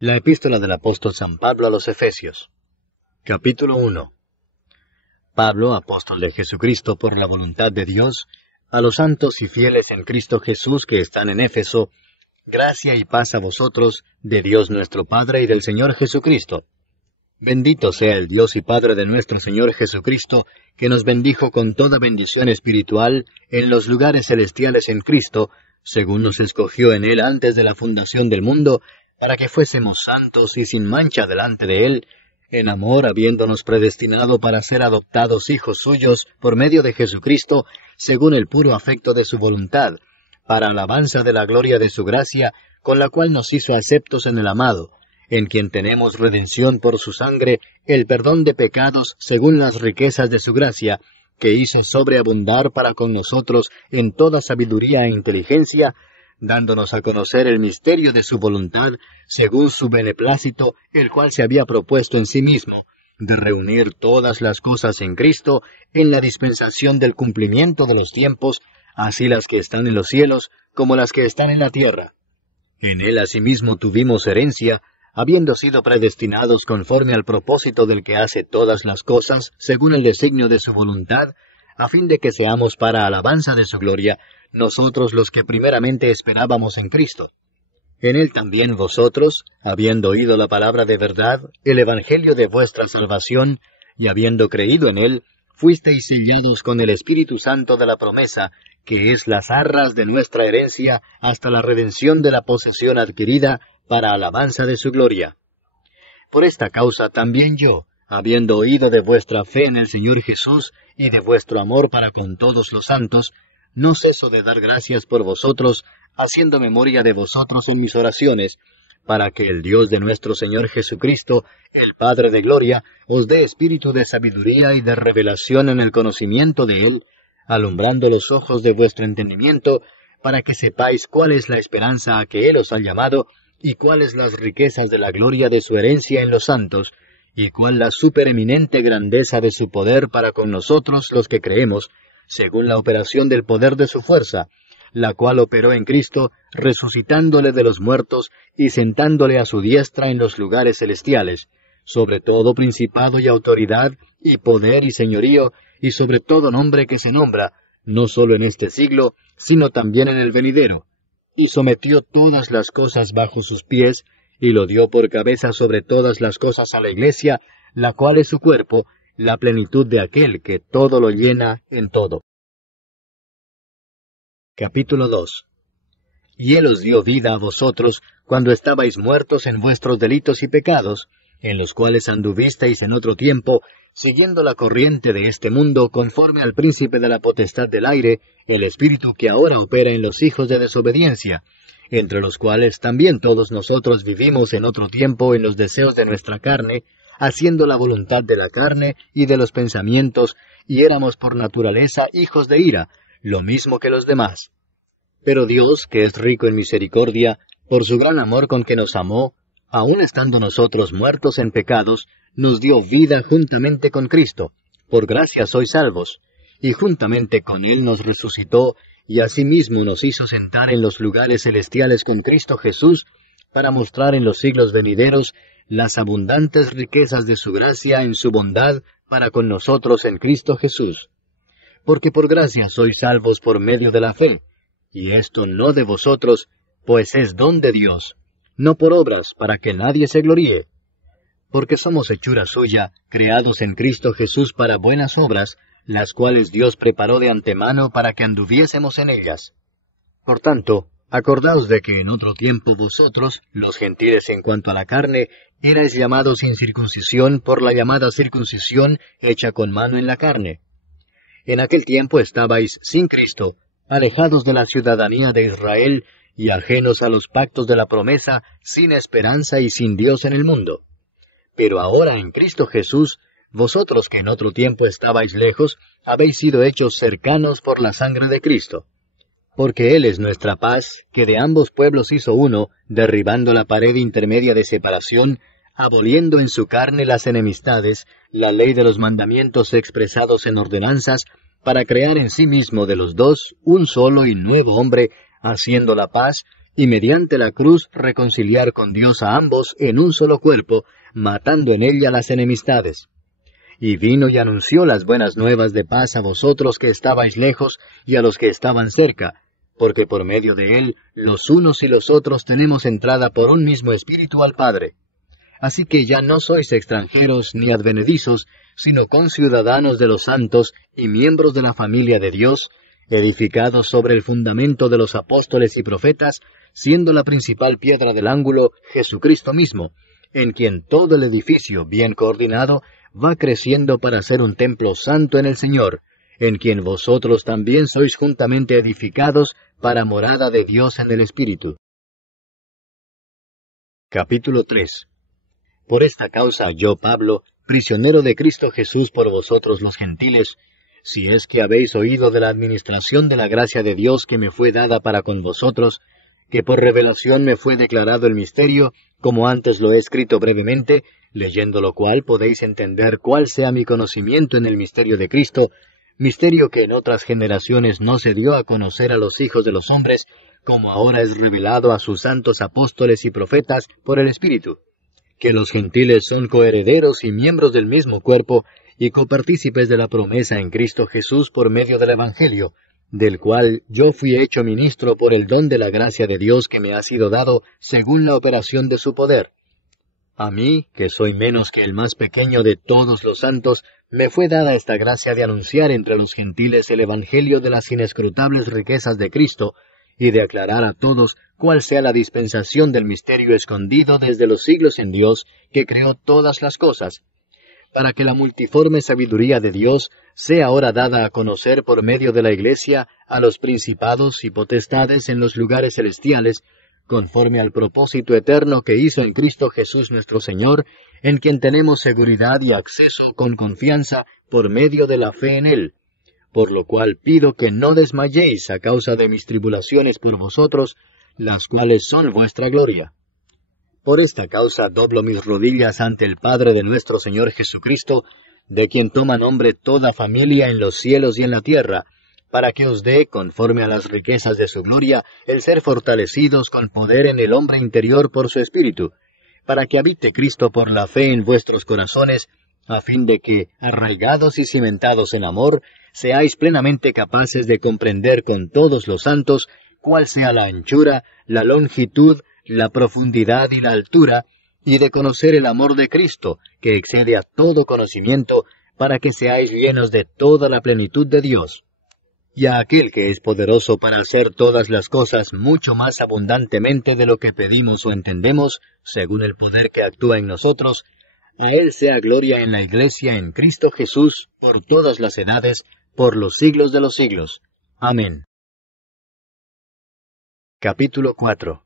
La epístola del apóstol San Pablo a los Efesios. Capítulo 1. Pablo, apóstol de Jesucristo por la voluntad de Dios, a los santos y fieles en Cristo Jesús que están en Éfeso, gracia y paz a vosotros, de Dios nuestro Padre y del Señor Jesucristo. Bendito sea el Dios y Padre de nuestro Señor Jesucristo, que nos bendijo con toda bendición espiritual en los lugares celestiales en Cristo, según nos escogió en Él antes de la fundación del mundo, para que fuésemos santos y sin mancha delante de Él, en amor habiéndonos predestinado para ser adoptados hijos suyos por medio de Jesucristo, según el puro afecto de su voluntad, para alabanza de la gloria de su gracia, con la cual nos hizo aceptos en el amado, en quien tenemos redención por su sangre, el perdón de pecados según las riquezas de su gracia, que hizo sobreabundar para con nosotros en toda sabiduría e inteligencia, dándonos a conocer el misterio de su voluntad, según su beneplácito, el cual se había propuesto en sí mismo, de reunir todas las cosas en Cristo, en la dispensación del cumplimiento de los tiempos, así las que están en los cielos, como las que están en la tierra. En Él asimismo tuvimos herencia, habiendo sido predestinados conforme al propósito del que hace todas las cosas, según el designio de su voluntad, a fin de que seamos para alabanza de su gloria, nosotros los que primeramente esperábamos en Cristo. En Él también vosotros, habiendo oído la palabra de verdad, el evangelio de vuestra salvación, y habiendo creído en Él, fuisteis sellados con el Espíritu Santo de la promesa, que es las arras de nuestra herencia, hasta la redención de la posesión adquirida, para alabanza de su gloria. Por esta causa también yo, habiendo oído de vuestra fe en el Señor Jesús, y de vuestro amor para con todos los santos, no ceso de dar gracias por vosotros, haciendo memoria de vosotros en mis oraciones, para que el Dios de nuestro Señor Jesucristo, el Padre de gloria, os dé espíritu de sabiduría y de revelación en el conocimiento de Él, alumbrando los ojos de vuestro entendimiento, para que sepáis cuál es la esperanza a que Él os ha llamado, y cuáles las riquezas de la gloria de su herencia en los santos, y cuál la supereminente grandeza de su poder para con nosotros los que creemos, según la operación del poder de su fuerza, la cual operó en Cristo, resucitándole de los muertos y sentándole a su diestra en los lugares celestiales, sobre todo principado y autoridad, y poder y señorío, y sobre todo nombre que se nombra, no sólo en este siglo, sino también en el venidero, y sometió todas las cosas bajo sus pies, y lo dio por cabeza sobre todas las cosas a la Iglesia, la cual es su cuerpo, la plenitud de aquel que todo lo llena en todo. Capítulo 2. Y Él os dio vida a vosotros, cuando estabais muertos en vuestros delitos y pecados, en los cuales anduvisteis en otro tiempo, siguiendo la corriente de este mundo, conforme al príncipe de la potestad del aire, el espíritu que ahora opera en los hijos de desobediencia, entre los cuales también todos nosotros vivimos en otro tiempo en los deseos de nuestra carne, haciendo la voluntad de la carne y de los pensamientos, y éramos por naturaleza hijos de ira, lo mismo que los demás. Pero Dios, que es rico en misericordia, por su gran amor con que nos amó, aun estando nosotros muertos en pecados, nos dio vida juntamente con Cristo. Por gracia sois salvos. Y juntamente con Él nos resucitó, y asimismo nos hizo sentar en los lugares celestiales con Cristo Jesús, para mostrar en los siglos venideros las abundantes riquezas de su gracia en su bondad para con nosotros en Cristo Jesús. Porque por gracia sois salvos por medio de la fe, y esto no de vosotros, pues es don de Dios, no por obras, para que nadie se gloríe. Porque somos hechura suya, creados en Cristo Jesús para buenas obras, las cuales Dios preparó de antemano para que anduviésemos en ellas. Por tanto, acordaos de que en otro tiempo vosotros, los gentiles en cuanto a la carne, erais llamados sin circuncisión por la llamada circuncisión hecha con mano en la carne. En aquel tiempo estabais sin Cristo, alejados de la ciudadanía de Israel, y ajenos a los pactos de la promesa, sin esperanza y sin Dios en el mundo. Pero ahora en Cristo Jesús, vosotros que en otro tiempo estabais lejos, habéis sido hechos cercanos por la sangre de Cristo. Porque Él es nuestra paz, que de ambos pueblos hizo uno, derribando la pared intermedia de separación, aboliendo en su carne las enemistades, la ley de los mandamientos expresados en ordenanzas, para crear en sí mismo de los dos un solo y nuevo hombre, haciendo la paz, y mediante la cruz reconciliar con Dios a ambos en un solo cuerpo, matando en ella las enemistades. Y vino y anunció las buenas nuevas de paz a vosotros que estabais lejos y a los que estaban cerca, porque por medio de él los unos y los otros tenemos entrada por un mismo Espíritu al Padre. Así que ya no sois extranjeros ni advenedizos, sino conciudadanos de los santos y miembros de la familia de Dios, edificados sobre el fundamento de los apóstoles y profetas, siendo la principal piedra del ángulo Jesucristo mismo, en quien todo el edificio, bien coordinado, va creciendo para ser un templo santo en el Señor, en quien vosotros también sois juntamente edificados para morada de Dios en el Espíritu. Capítulo 3. Por esta causa yo, Pablo, prisionero de Cristo Jesús por vosotros los gentiles, si es que habéis oído de la administración de la gracia de Dios que me fue dada para con vosotros, que por revelación me fue declarado el misterio, como antes lo he escrito brevemente, leyendo lo cual podéis entender cuál sea mi conocimiento en el misterio de Cristo, misterio que en otras generaciones no se dio a conocer a los hijos de los hombres, como ahora es revelado a sus santos apóstoles y profetas por el Espíritu, que los gentiles son coherederos y miembros del mismo cuerpo, y copartícipes de la promesa en Cristo Jesús por medio del Evangelio, del cual yo fui hecho ministro por el don de la gracia de Dios que me ha sido dado según la operación de su poder. A mí, que soy menos que el más pequeño de todos los santos, me fue dada esta gracia de anunciar entre los gentiles el Evangelio de las inescrutables riquezas de Cristo, y de aclarar a todos cuál sea la dispensación del misterio escondido desde los siglos en Dios, que creó todas las cosas, para que la multiforme sabiduría de Dios sea ahora dada a conocer por medio de la Iglesia a los principados y potestades en los lugares celestiales, conforme al propósito eterno que hizo en Cristo Jesús nuestro Señor, en quien tenemos seguridad y acceso con confianza por medio de la fe en Él. Por lo cual pido que no desmayéis a causa de mis tribulaciones por vosotros, las cuales son vuestra gloria. Por esta causa doblo mis rodillas ante el Padre de nuestro Señor Jesucristo, de quien toma nombre toda familia en los cielos y en la tierra, para que os dé, conforme a las riquezas de su gloria, el ser fortalecidos con poder en el hombre interior por su Espíritu, para que habite Cristo por la fe en vuestros corazones, a fin de que, arraigados y cimentados en amor, seáis plenamente capaces de comprender con todos los santos cuál sea la anchura, la longitud, la profundidad y la altura, y de conocer el amor de Cristo, que excede a todo conocimiento, para que seáis llenos de toda la plenitud de Dios. Y a aquel que es poderoso para hacer todas las cosas mucho más abundantemente de lo que pedimos o entendemos, según el poder que actúa en nosotros, a Él sea gloria en la Iglesia en Cristo Jesús, por todas las edades, por los siglos de los siglos. Amén. Capítulo 4.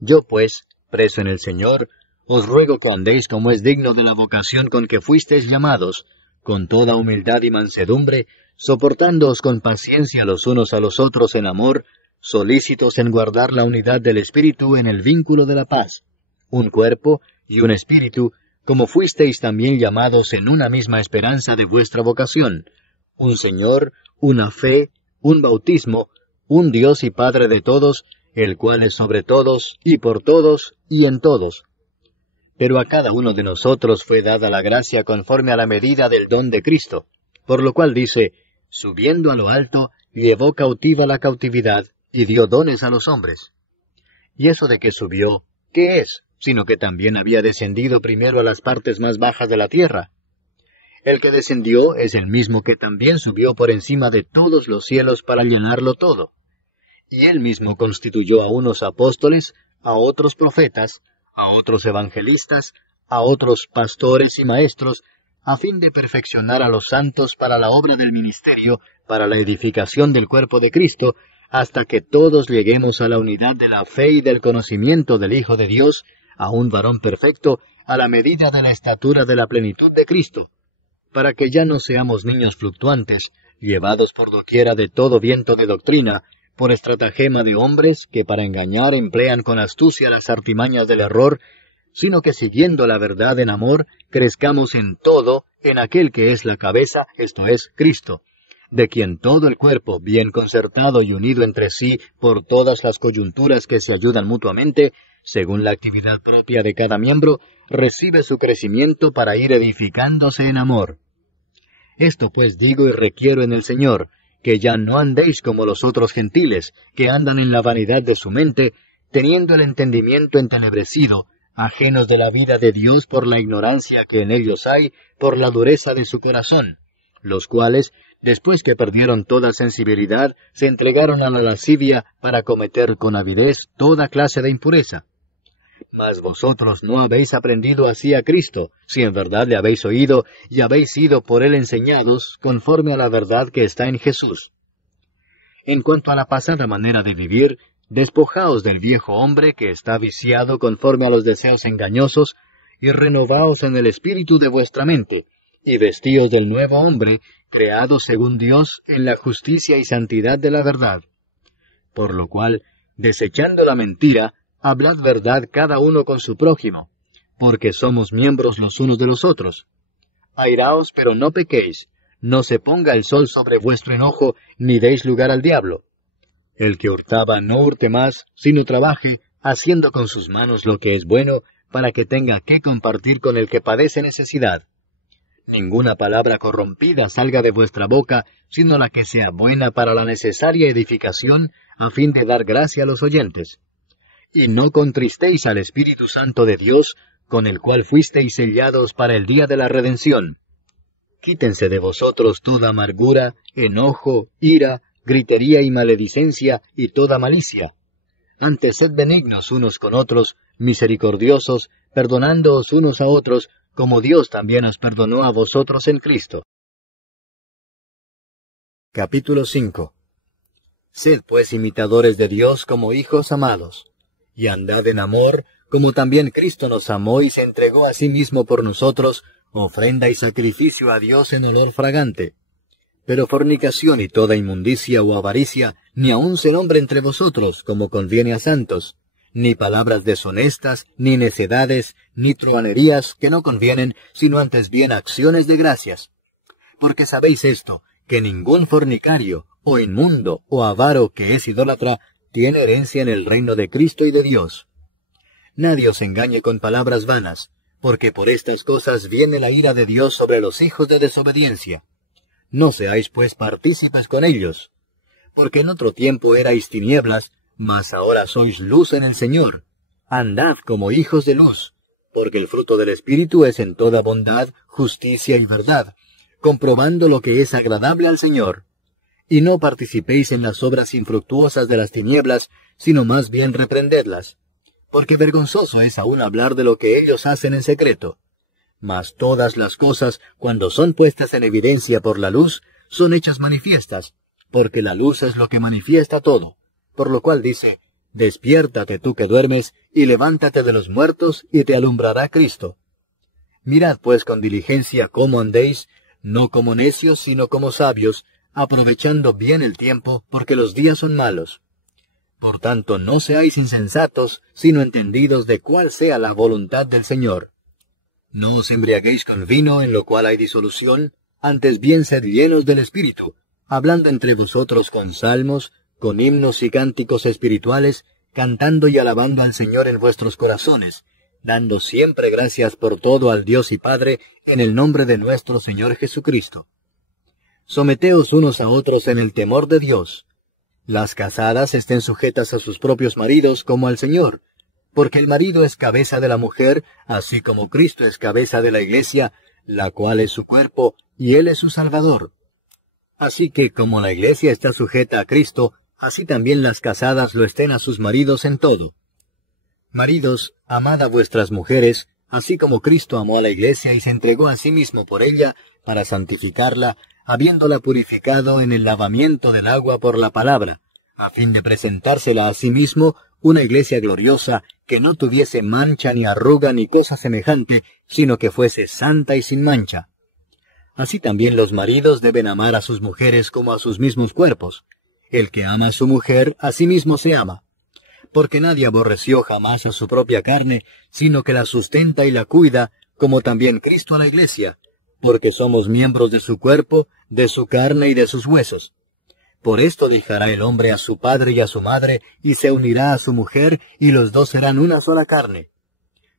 Yo pues, preso en el Señor, os ruego que andéis como es digno de la vocación con que fuisteis llamados, con toda humildad y mansedumbre, soportándoos con paciencia los unos a los otros en amor, solícitos en guardar la unidad del Espíritu en el vínculo de la paz, un cuerpo y un espíritu, como fuisteis también llamados en una misma esperanza de vuestra vocación, un Señor, una fe, un bautismo, un Dios y Padre de todos, el cual es sobre todos, y por todos, y en todos. Pero a cada uno de nosotros fue dada la gracia conforme a la medida del don de Cristo, por lo cual dice, subiendo a lo alto, llevó cautiva la cautividad, y dio dones a los hombres. Y eso de que subió, ¿qué es? Sino que también había descendido primero a las partes más bajas de la tierra. El que descendió es el mismo que también subió por encima de todos los cielos para llenarlo todo. Y él mismo constituyó a unos apóstoles, a otros profetas, a otros evangelistas, a otros pastores y maestros, a fin de perfeccionar a los santos para la obra del ministerio, para la edificación del cuerpo de Cristo, hasta que todos lleguemos a la unidad de la fe y del conocimiento del Hijo de Dios, a un varón perfecto, a la medida de la estatura de la plenitud de Cristo, para que ya no seamos niños fluctuantes, llevados por doquiera de todo viento de doctrina, por estratagema de hombres que para engañar emplean con astucia las artimañas del error, sino que siguiendo la verdad en amor, crezcamos en todo en aquel que es la cabeza, esto es, Cristo, de quien todo el cuerpo, bien concertado y unido entre sí por todas las coyunturas que se ayudan mutuamente, según la actividad propia de cada miembro, recibe su crecimiento para ir edificándose en amor. Esto pues digo y requiero en el Señor, que ya no andéis como los otros gentiles, que andan en la vanidad de su mente, teniendo el entendimiento entenebrecido, ajenos de la vida de Dios por la ignorancia que en ellos hay, por la dureza de su corazón, los cuales, después que perdieron toda sensibilidad, se entregaron a la lascivia para cometer con avidez toda clase de impureza. Mas vosotros no habéis aprendido así a Cristo, si en verdad le habéis oído y habéis sido por él enseñados, conforme a la verdad que está en Jesús. En cuanto a la pasada manera de vivir, despojaos del viejo hombre que está viciado conforme a los deseos engañosos, y renovaos en el espíritu de vuestra mente, y vestíos del nuevo hombre, creado según Dios en la justicia y santidad de la verdad. Por lo cual, desechando la mentira, hablad verdad cada uno con su prójimo, porque somos miembros los unos de los otros. Airaos, pero no pequéis, no se ponga el sol sobre vuestro enojo, ni deis lugar al diablo. El que hurtaba no hurte más, sino trabaje, haciendo con sus manos lo que es bueno, para que tenga que compartir con el que padece necesidad. Ninguna palabra corrompida salga de vuestra boca, sino la que sea buena para la necesaria edificación, a fin de dar gracia a los oyentes. Y no contristéis al Espíritu Santo de Dios, con el cual fuisteis sellados para el día de la redención. Quítense de vosotros toda amargura, enojo, ira, gritería y maledicencia, y toda malicia. Antes sed benignos unos con otros, misericordiosos, perdonándoos unos a otros, como Dios también os perdonó a vosotros en Cristo. Capítulo 5. Sed pues imitadores de Dios como hijos amados, y andad en amor, como también Cristo nos amó y se entregó a sí mismo por nosotros, ofrenda y sacrificio a Dios en olor fragante. Pero fornicación y toda inmundicia o avaricia, ni aun se nombre entre vosotros, como conviene a santos, ni palabras deshonestas, ni necedades, ni truhanerías que no convienen, sino antes bien acciones de gracias. Porque sabéis esto, que ningún fornicario, o inmundo, o avaro que es idólatra, tiene herencia en el reino de Cristo y de Dios. Nadie os engañe con palabras vanas, porque por estas cosas viene la ira de Dios sobre los hijos de desobediencia. No seáis pues partícipes con ellos, porque en otro tiempo erais tinieblas, mas ahora sois luz en el Señor. Andad como hijos de luz, porque el fruto del Espíritu es en toda bondad, justicia y verdad, comprobando lo que es agradable al Señor. Y no participéis en las obras infructuosas de las tinieblas, sino más bien reprendedlas, porque vergonzoso es aún hablar de lo que ellos hacen en secreto. Mas todas las cosas, cuando son puestas en evidencia por la luz, son hechas manifiestas, porque la luz es lo que manifiesta todo. Por lo cual dice, despiértate tú que duermes, y levántate de los muertos, y te alumbrará Cristo. Mirad pues con diligencia cómo andéis, no como necios, sino como sabios, aprovechando bien el tiempo, porque los días son malos. Por tanto, no seáis insensatos, sino entendidos de cuál sea la voluntad del Señor. No os embriaguéis con vino, en lo cual hay disolución, antes bien sed llenos del Espíritu, hablando entre vosotros con salmos, con himnos y cánticos espirituales, cantando y alabando al Señor en vuestros corazones, dando siempre gracias por todo al Dios y Padre, en el nombre de nuestro Señor Jesucristo. Someteos unos a otros en el temor de Dios. Las casadas estén sujetas a sus propios maridos como al Señor, porque el marido es cabeza de la mujer, así como Cristo es cabeza de la Iglesia, la cual es su cuerpo, y Él es su Salvador. Así que como la Iglesia está sujeta a Cristo, así también las casadas lo estén a sus maridos en todo. Maridos, amad a vuestras mujeres, así como Cristo amó a la Iglesia y se entregó a sí mismo por ella, para santificarla, habiéndola purificado en el lavamiento del agua por la palabra, a fin de presentársela a sí mismo una iglesia gloriosa, que no tuviese mancha ni arruga ni cosa semejante, sino que fuese santa y sin mancha. Así también los maridos deben amar a sus mujeres como a sus mismos cuerpos. El que ama a su mujer, a sí mismo se ama. Porque nadie aborreció jamás a su propia carne, sino que la sustenta y la cuida, como también Cristo a la iglesia, porque somos miembros de su cuerpo, de su carne y de sus huesos. Por esto dejará el hombre a su padre y a su madre, y se unirá a su mujer, y los dos serán una sola carne.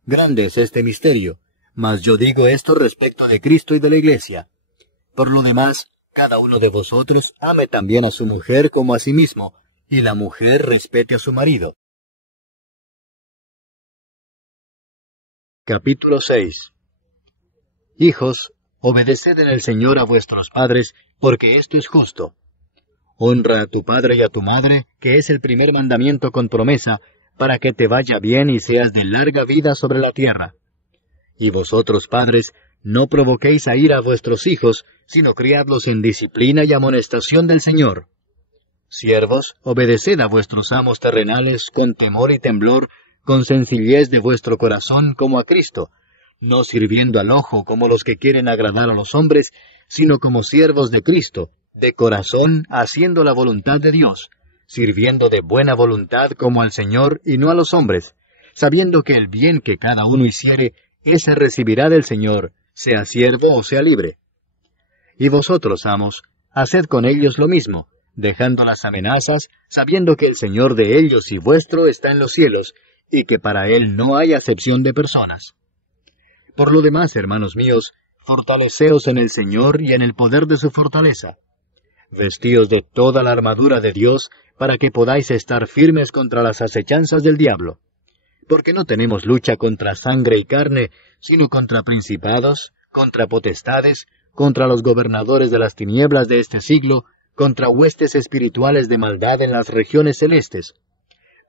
Grande es este misterio, mas yo digo esto respecto de Cristo y de la Iglesia. Por lo demás, cada uno de vosotros ame también a su mujer como a sí mismo, y la mujer respete a su marido. Capítulo 6. Hijos, obedeced en el Señor a vuestros padres, porque esto es justo. Honra a tu padre y a tu madre, que es el primer mandamiento con promesa, para que te vaya bien y seas de larga vida sobre la tierra. Y vosotros, padres, no provoquéis a ira a vuestros hijos, sino criadlos en disciplina y amonestación del Señor. Siervos, obedeced a vuestros amos terrenales con temor y temblor, con sencillez de vuestro corazón como a Cristo, no sirviendo al ojo como los que quieren agradar a los hombres, sino como siervos de Cristo, de corazón haciendo la voluntad de Dios, sirviendo de buena voluntad como al Señor y no a los hombres, sabiendo que el bien que cada uno hiciere, ese recibirá del Señor, sea siervo o sea libre. Y vosotros, amos, haced con ellos lo mismo, dejando las amenazas, sabiendo que el Señor de ellos y vuestro está en los cielos, y que para Él no hay acepción de personas. Por lo demás, hermanos míos, fortaleceos en el Señor y en el poder de su fortaleza. Vestíos de toda la armadura de Dios, para que podáis estar firmes contra las acechanzas del diablo. Porque no tenemos lucha contra sangre y carne, sino contra principados, contra potestades, contra los gobernadores de las tinieblas de este siglo, contra huestes espirituales de maldad en las regiones celestes.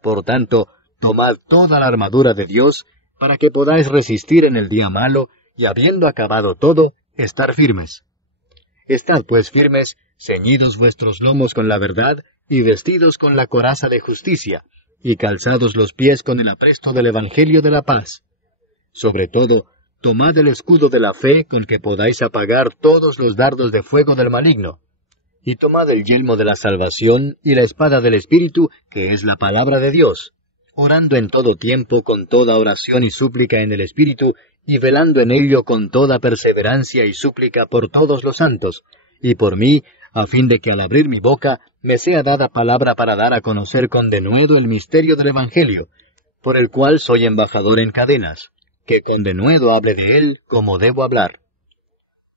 Por tanto, tomad toda la armadura de Dios, para que podáis resistir en el día malo, y habiendo acabado todo, estar firmes. Estad pues firmes, ceñidos vuestros lomos con la verdad, y vestidos con la coraza de justicia, y calzados los pies con el apresto del Evangelio de la paz. Sobre todo, tomad el escudo de la fe con que podáis apagar todos los dardos de fuego del maligno. Y tomad el yelmo de la salvación y la espada del Espíritu, que es la palabra de Dios, orando en todo tiempo con toda oración y súplica en el Espíritu, y velando en ello con toda perseverancia y súplica por todos los santos, y por mí, a fin de que al abrir mi boca me sea dada palabra para dar a conocer con denuedo el misterio del Evangelio, por el cual soy embajador en cadenas, que con denuedo hable de él como debo hablar.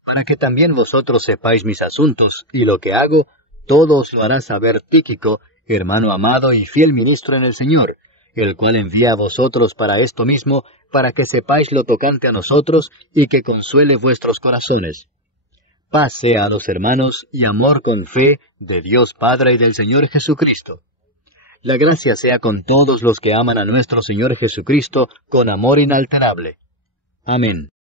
Para que también vosotros sepáis mis asuntos y lo que hago, todo os lo hará saber Tíquico, hermano amado y fiel ministro en el Señor, el cual envía a vosotros para esto mismo, para que sepáis lo tocante a nosotros y que consuele vuestros corazones. Paz sea a los hermanos y amor con fe de Dios Padre y del Señor Jesucristo. La gracia sea con todos los que aman a nuestro Señor Jesucristo con amor inalterable. Amén.